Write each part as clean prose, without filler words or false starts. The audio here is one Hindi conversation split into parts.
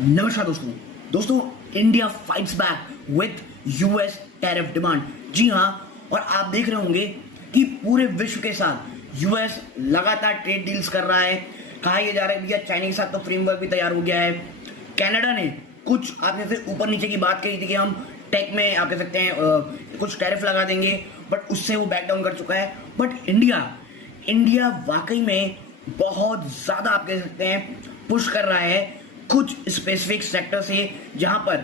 नमस्कार दोस्तों India fights back with US tariff demand. जी हाँ, और आप देख रहे होंगे कि पूरे विश्व के साथ यूएस लगातार ट्रेड डील्स कर रहा है। कहा यह जा रहा है भैया चाइना के साथ तो फ्रेमवर्क भी तैयार हो गया है। कनाडा ने कुछ आप जैसे ऊपर नीचे की बात कही थी कि हम टेक में आप कह सकते हैं कुछ टैरिफ लगा देंगे, बट उससे वो बैक डाउन कर चुका है। बट इंडिया वाकई में बहुत ज्यादा आप कह सकते हैं पुश कर रहा है कुछ स्पेसिफिक सेक्टर से, जहां पर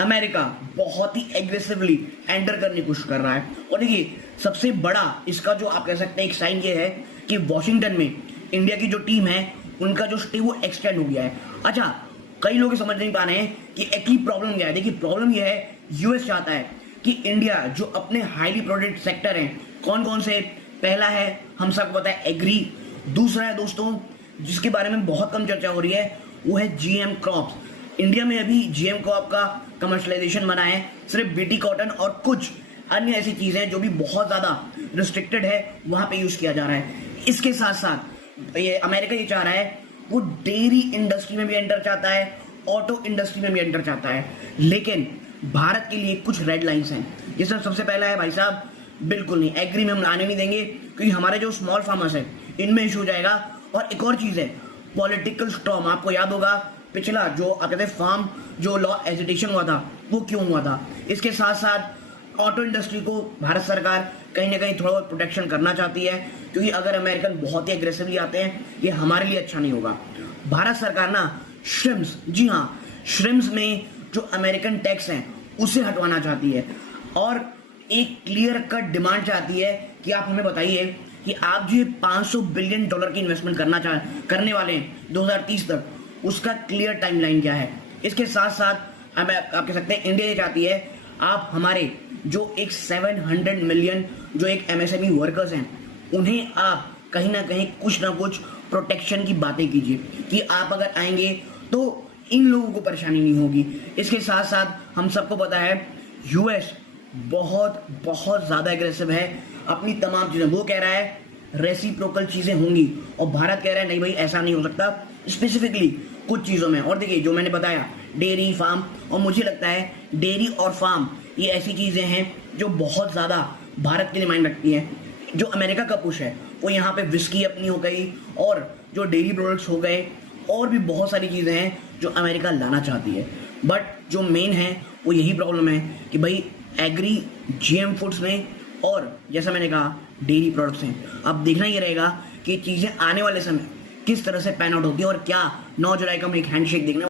अमेरिका बहुत ही एग्रेसिवली एंटर करने की कोशिश कर रहा है। और देखिए सबसे बड़ा इसका जो आप कह सकते हैं एक साइन ये है कि वॉशिंगटन में इंडिया की जो टीम है उनका जो स्टे वो एक्सटेंड हो गया है। अच्छा, कई लोग समझ नहीं पा रहे हैं कि एक्चुअली प्रॉब्लम क्या है। देखिए प्रॉब्लम यह है, यूएस चाहता है कि इंडिया जो अपने हाईली प्रोडक्ट सेक्टर हैं, कौन कौन से, पहला है हम सबको पता है एग्री, दूसरा है दोस्तों जिसके बारे में बहुत कम चर्चा हो रही है वो है जीएम क्रॉप्स। इंडिया में अभी जीएम क्रॉप का कमर्शलाइजेशन बना है, सिर्फ बीटी कॉटन और कुछ अन्य ऐसी चीजें जो भी बहुत ज्यादा रिस्ट्रिक्टेड है वहां पे यूज किया जा रहा है। इसके साथ साथ ये अमेरिका ये चाह रहा है वो डेयरी इंडस्ट्री में भी एंटर चाहता है, ऑटो इंडस्ट्री में भी एंटर चाहता है। लेकिन भारत के लिए कुछ रेड लाइंस हैं। जैसे सबसे पहला है भाई साहब, बिल्कुल नहीं, एग्री में हम आने नहीं देंगे क्योंकि हमारे जो स्मॉल फार्मर्स हैं इनमें इशू हो जाएगा। और एक और चीज है पॉलिटिकल स्टॉर्म। आपको याद होगा पिछला जो आप कहते हैं फार्म जो लॉ एजिटेशन हुआ था वो क्यों हुआ था। इसके साथ साथ ऑटो इंडस्ट्री को भारत सरकार कहीं ना कहीं थोड़ा बहुत प्रोटेक्शन करना चाहती है, क्योंकि अगर अमेरिकन बहुत ही एग्रेसिवली आते हैं ये हमारे लिए अच्छा नहीं होगा। भारत सरकार ना श्रिम्स, जी हाँ, श्रिम्स में जो अमेरिकन टैक्स हैं उसे हटवाना चाहती है और एक क्लियर कट डिमांड चाहती है कि आप हमें बताइए कि आप जो $500 बिलियन की इन्वेस्टमेंट करने वाले हैं 2030 तक, उसका क्लियर टाइमलाइन क्या है। इसके साथ साथ आप कह सकते हैं इंडिया ये चाहती है आप हमारे जो एक 700 मिलियन जो एक एमएसएमई वर्कर्स हैं उन्हें आप कहीं ना कहीं कुछ ना कुछ प्रोटेक्शन की बातें कीजिए कि आप अगर आएंगे तो इन लोगों को परेशानी नहीं होगी। इसके साथ साथ हम सबको पता है यूएस बहुत बहुत ज्यादा एग्रेसिव है अपनी तमाम चीजें, वो कह रहा है रेसिप्रोकल चीजें होंगी और भारत कह रहा है नहीं भाई ऐसा नहीं हो सकता, स्पेसिफिकली कुछ चीजों में। और देखिए जो मैंने बताया डेयरी फार्म, और मुझे लगता है डेयरी और फार्म ये ऐसी चीजें हैं जो बहुत ज्यादा भारत के लिए मायने रखती हैं। जो अमेरिका का पुश है वो यहाँ पे विस्की अपनी हो गई और जो डेयरी प्रोडक्ट्स हो गए और भी बहुत सारी चीजें हैं जो अमेरिका लाना चाहती है। बट जो मेन है वो यही प्रॉब्लम है कि भाई एग्री जीएम फूड्स में और जैसा मैंने कहा डेयरी प्रोडक्ट्स हैं। अब देखना ये रहेगा कि चीजें आने वाले समय किस तरह से पैन आउट होती है और क्या 9 जुलाई का हम एक हैंडशेक देखने